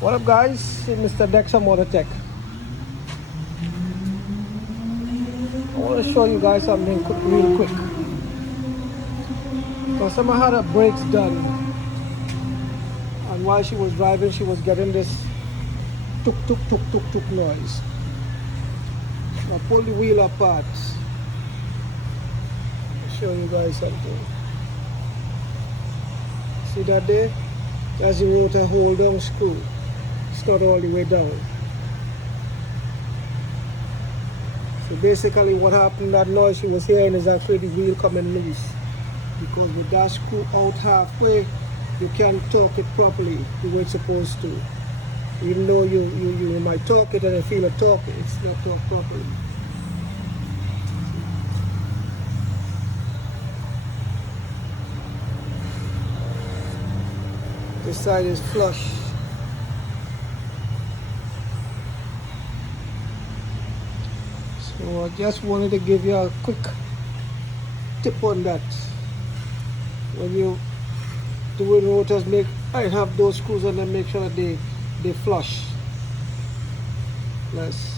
What up, guys? Mr. Dexter Motortech. I want to show you guys something real quick. So someone had her brakes done, and while she was driving, she was getting this tuk tuk tuk tuk tuk noise. I pulled the wheel apart. I'll show you guys something. See that there? That's the rotor hold down screw. It's not all the way down. So basically what happened, that noise you was hearing is actually the wheel coming loose. Because with that screw out halfway, you can't torque it properly the way it's supposed to. Even though you might torque it and you feel a torque, it's not torqued properly. This side is flush. So I just wanted to give you a quick tip on that. When you doing rotors, I have those screws on them, make sure that they flush. Let's